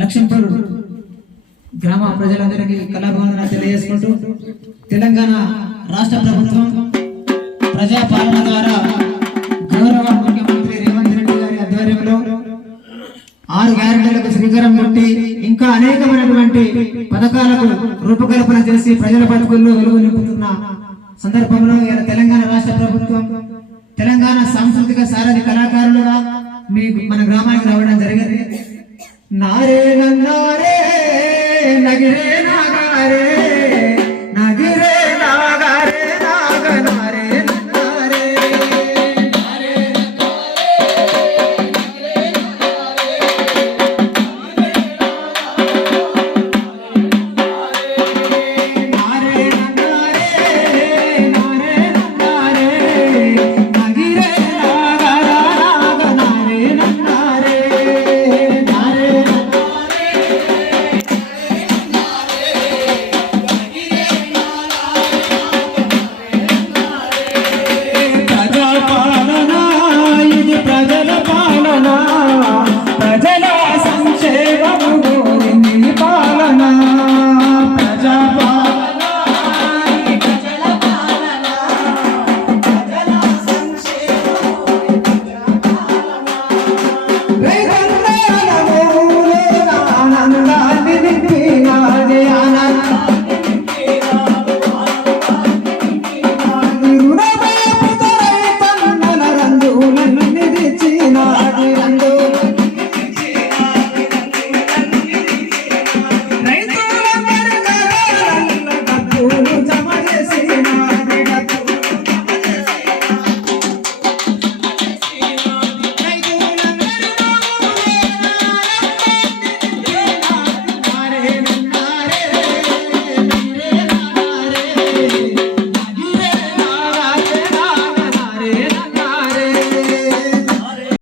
లక్ష్మీపూర్ గ్రామ ప్రజలందరికీ కళాభవన తెలియజేసుకుంటూ తెలంగాణ రాష్ట్ర ప్రభుత్వం ప్రజా పాలన ద్వారా గౌరవ ముఖ్యమంత్రి రేవంత్ రెడ్డి గారి ఆధ్వర్యంలో ఆరు గ్యారెంటీలకు శ్రీకారం కొట్టి ఇంకా అనేకమైనటువంటి పథకాలకు రూపకల్పన చేసి ప్రజల బతుకుల్లో వెలుగు నింపుతున్న సందర్భంలో తెలంగాణ రాష్ట్ర ప్రభుత్వం తెలంగాణ సాంస్కృతిక సారథి కళాకారులుగా మీ మన గ్రామానికి రావడం జరిగింది. నారే